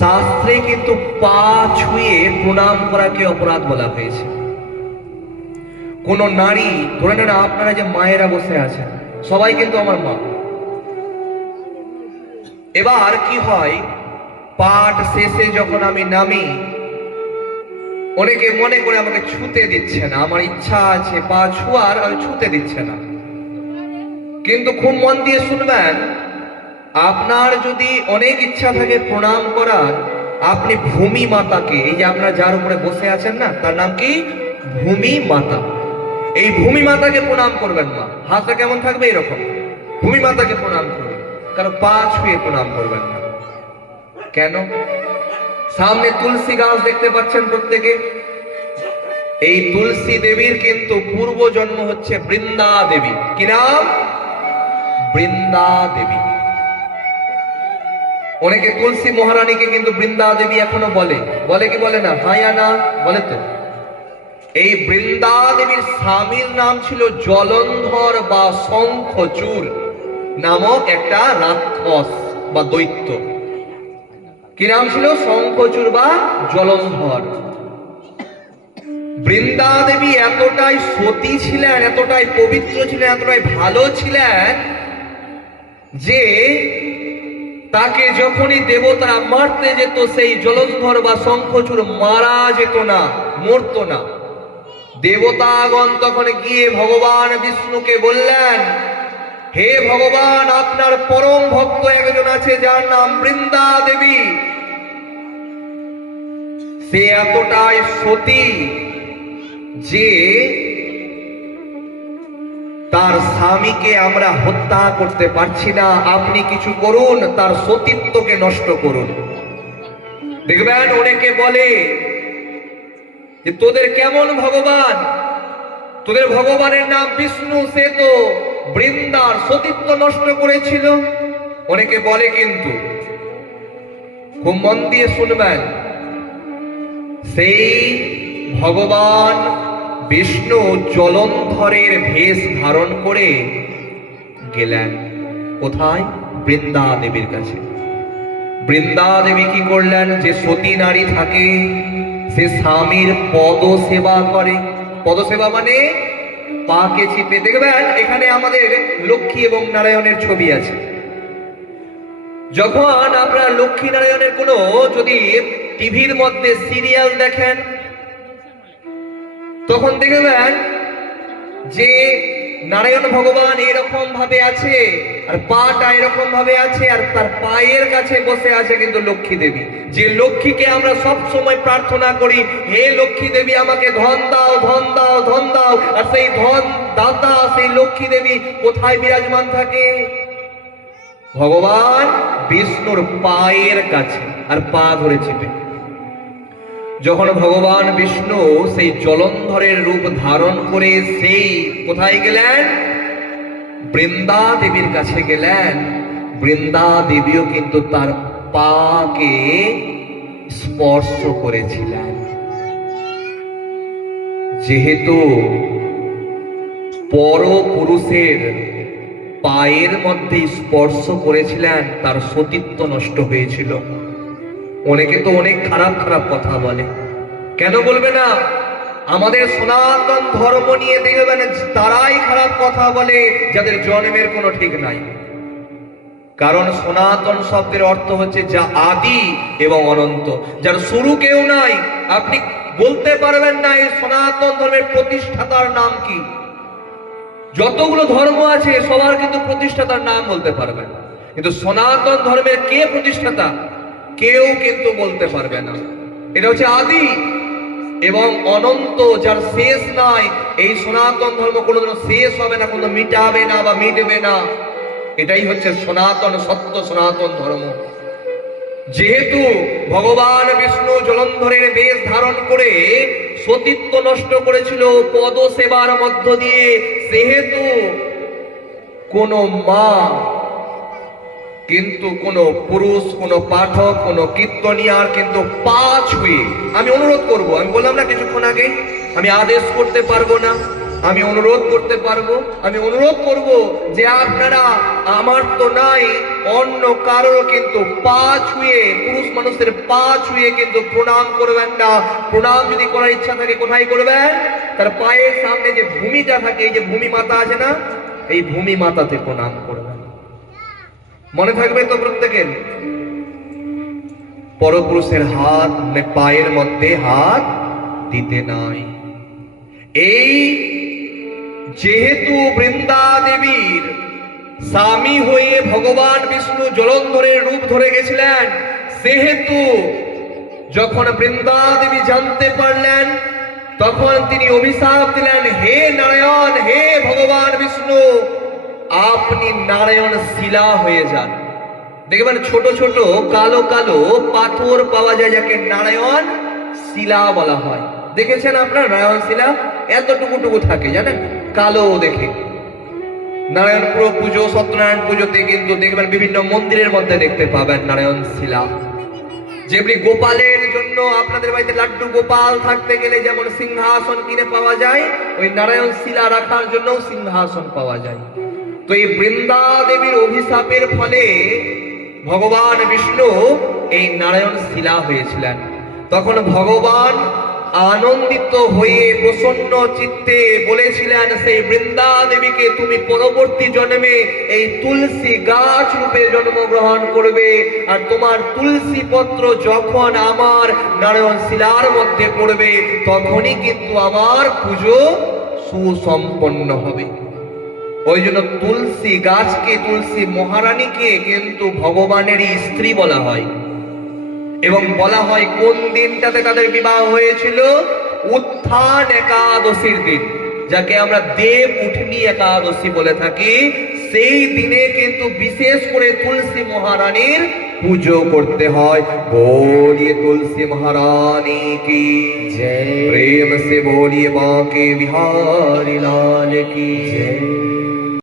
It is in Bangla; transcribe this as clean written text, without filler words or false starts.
শাস্ত্রে কিন্তু পা ছুঁয়ে প্রণাম করাকে অপরাধ বলা হয়েছে। কোন নারী, ধরে নেন আপনারা যে মায়েরা বসে আছেন, সবাই কিন্তু আমার মা। এবার কি হয়, পাঠ শেষে যখন আমি নামি, অনেকে মনে করে আমাকে ছুতে দিচ্ছে না, আমার ইচ্ছা আছে পা ছুয়ার, আমি ছুতে দিচ্ছে না। কিন্তু খুব মন দিয়ে শুনবেন, আপনার যদি অনেক ইচ্ছা থাকে প্রণাম করার, আপনি ভূমি মাতাকে, এই যে আপনারা যার উপরে বসে আছেন না, তার নাম কি? ভূমি মাতা। এই ভূমি মাতাকে প্রণাম করবেন না। হাতটা কেমন থাকবে? এরকম। ভূমি মাতাকে প্রণাম করবেন, কারণ পা ছুঁয়ে প্রণাম করবেন না। কেন? সামনে তুলসী গাছ দেখতে পাচ্ছেন প্রত্যেকে। এই তুলসী দেবীর কিন্তু পূর্ব জন্ম হচ্ছে বৃন্দা দেবী। কি নাম? বৃন্দা দেবী। অনেকে তুলসী মহারানীকে কিন্তু বৃন্দা দেবী এখনো বলে। বলে কি বলে না? হ্যাঁ না বলে তো। এই বৃন্দা দেবীর স্বামীর নাম ছিল জলন্ধর বা শঙ্খচূড় নামক একটা রাক্ষস বা দৈত্য। কি নাম ছিল? শঙ্খচূড় বা জলন্ধর। বৃন্দা দেবী এতটাই সতী ছিলেন, এতটাই পবিত্র ছিলেন, এতটাই ভালো ছিলেন যে তাকে যখনই দেবতারা মারতে যেত, সেই জলন্ধর বা শঙ্খচূড় মারা যেত না, মরত না। দেবতাগণ তখন গিয়ে ভগবান বিষ্ণুকে বললেন, হে ভগবান, আপনার পরম ভক্ত একজন আছে যার নাম বৃন্দা দেবী। সে এতটাই সতী যে তার স্বামীকে আমরা হত্যা করতে পারছি না, আপনি কিছু করুন, তার সতীত্বকে নষ্ট করুন। দেখবেন অনেকে বলে যে তোদের কেমন ভগবান, তোদের ভগবানের নাম বিষ্ণু, সে তো বৃন্দার সতীত্ব নষ্ট করেছিল। অনেকে বলে, কিন্তু খুব মন দিয়ে শুনবেন, সেই ভগবান বিষ্ণু জলন্ধরের ভেষ ধারণ করে গেলেন কোথায়? বৃন্দা দেবীর কাছে। বৃন্দা দেবী কি করলেন? যে সতী নারী থাকে সে স্বামীর পদ সেবা করে। পদ সেবা মানে পাকে চিপে। দেখবেন এখানে আমাদের লক্ষ্মী এবং নারায়ণের ছবি আছে। যখন আপনারা লক্ষ্মী নারায়ণের কোনো যদি টিভির মধ্যে সিরিয়াল দেখেন, তখন দেখবেন যে নারায়ণ ভগবান এরকম ভাবে আছে, আর পাটা এরকম ভাবে আছে, আর তার পায়ের কাছে বসে আছে কিন্তু লক্ষ্মী দেবী। যে লক্ষ্মীকে আমরা সব সময় প্রার্থনা করি, হে লক্ষ্মী দেবী আমাকে ধন দাও, ধন দাও, ধন দাও, আর সেই ধন দাতা সেই লক্ষ্মী দেবী কোথায় বিরাজমান থাকে? ভগবান বিষ্ণুর পায়ের কাছে, আর পা ধরে চিপে। যখন ভগবান বিষ্ণু সেই জলন্ধরের রূপ ধারণ করে সেই কোথায় গেলেন? বৃন্দা দেবীর কাছে গেলেন। বৃন্দা দেবীও কিন্তু তার পাকে স্পর্শ করেছিলেন। যেহেতু পরপুরুষের পায়ের মধ্যে স্পর্শ করেছিলেন, তার সতীত্ব নষ্ট হয়েছিল। অনেকে তো অনেক খারাপ খারাপ কথা বলে। কেন বলবে না? আমাদের সনাতন ধর্ম নিয়ে দেখবেন তারাই খারাপ কথা বলে যাদের জন্মের কোনো ঠিক নাই। কারণ সনাতন শব্দের অর্থ হচ্ছে যা আদি এবং অনন্ত, যার শুরু কেউ নাই। আপনি বলতে পারবেন না এই সনাতন ধর্মের প্রতিষ্ঠাতার নাম কি। যতগুলো ধর্ম আছে সবার কিন্তু প্রতিষ্ঠাতার নাম বলতে পারবেন, কিন্তু সনাতন ধর্মের কে প্রতিষ্ঠাতা কেউ কিন্তু বলতে পারবে না। এটা হচ্ছে আদি এবং অনন্ত, যার শেষ নাই। এই সনাতন ধর্ম কোনোদিনও শেষ হবে না, কোনো মিটাবে না বা মিটবে না। এটাই হচ্ছে সনাতন সত্য সনাতন ধর্ম। যেহেতু ভগবান বিষ্ণু জলন্ধরের বেশ ধারণ করে সতীত্ব নষ্ট করেছিল পদ সেবার মধ্য দিয়ে, সেহেতু কোন মা কিন্তু কোন পুরুষ, কোন পাঠক, কোন কীর্তনিয়ার কিন্তু পা ছুঁয়ে, আমি অনুরোধ করব, আমি বললাম না কিছুক্ষণ আগে আমি আদেশ করতে পারবো না, আমি অনুরোধ করতে পারবো, আমি অনুরোধ করব যে আপনারা আমার তো নাই, অন্য কারোর কিন্তু পা ছুঁয়ে, পুরুষ মানুষের পা ছুঁয়ে কিন্তু প্রণাম করবেন না। প্রণাম যদি করার ইচ্ছা থাকে কোথায় করবেন? তার পায়ের সামনে যে ভূমিটা থাকে, এই যে ভূমি মাতা আছে না, এই ভূমি মাতাতে প্রণাম করবেন। মনে থাকবে তো প্রত্যেকের? পরপুরুষের হাত মানে পায়ের মধ্যে হাত দিতে নাই। এই যেহেতু বৃন্দা দেবীর স্বামী হয়ে ভগবান বিষ্ণু জলন্ধরের রূপ ধরে গেছিলেন, সেহেতু যখন বৃন্দা দেবী জানতে পারলেন, তখন তিনি অভিশাপ দিলেন, হে নারায়ণ, হে ভগবান বিষ্ণু, আপনি নারায়ণ শিলা হয়ে যান। দেখবেন ছোট ছোট কালো কালো পাথর পাওয়া যায়, যাকে নারায়ণ শিলা বলা হয়। দেখেছেন আপনার নারায়ণ শিলা? এতটুকু থাকে, জানেন, কালো দেখে। নারায়ণপুর পুজো, সত্যনারায়ণ পুজোতে কিন্তু দেখবেন বিভিন্ন মন্দিরের মধ্যে দেখতে পাবেন নারায়ণ শিলা। যেমনি গোপালের জন্য আপনাদের বাড়িতে লাড্ডু গোপাল থাকতে গেলে যেমন সিংহাসন কিনে পাওয়া যায়, ওই নারায়ণ শিলা রাখার জন্য সিংহাসন পাওয়া যায়। তো এই বৃন্দা দেবীর অভিশাপের ফলে ভগবান বিষ্ণু এই নারায়ণ শিলা হয়েছিলেন। তখন ভগবান আনন্দিত হয়ে প্রসন্ন চিত্তে বলেছিলেন সেই বৃন্দা দেবীকে, তুমি পরবর্তী জন্মে এই তুলসী গাছ রূপে জন্মগ্রহণ করবে, আর তোমার তুলসী পত্র যখন আমার নারায়ণ শিলার মধ্যে পড়বে, তখনই কিন্তু আমার পুজো সুসম্পন্ন হবে। ওই জন্য তুলসী গাছকে, তুলসী মহারানীকে কিন্তু ভগবানেরই স্ত্রী বলা হয়। এবং বলা হয় কোন দিনটাতে তাদের বিবাহ হয়েছিল? উত্থান একাদশীর দিন, যাকে আমরা দেব উঠনি একাদশী বলে থাকি। সেই দিনে কিন্তু বিশেষ করে তুলসী মহারানীর পুজো করতে হয়। बोलिए तुलसी महारानी की जय, प्रेम से बोलिए बांके बिहारी लाल की जय।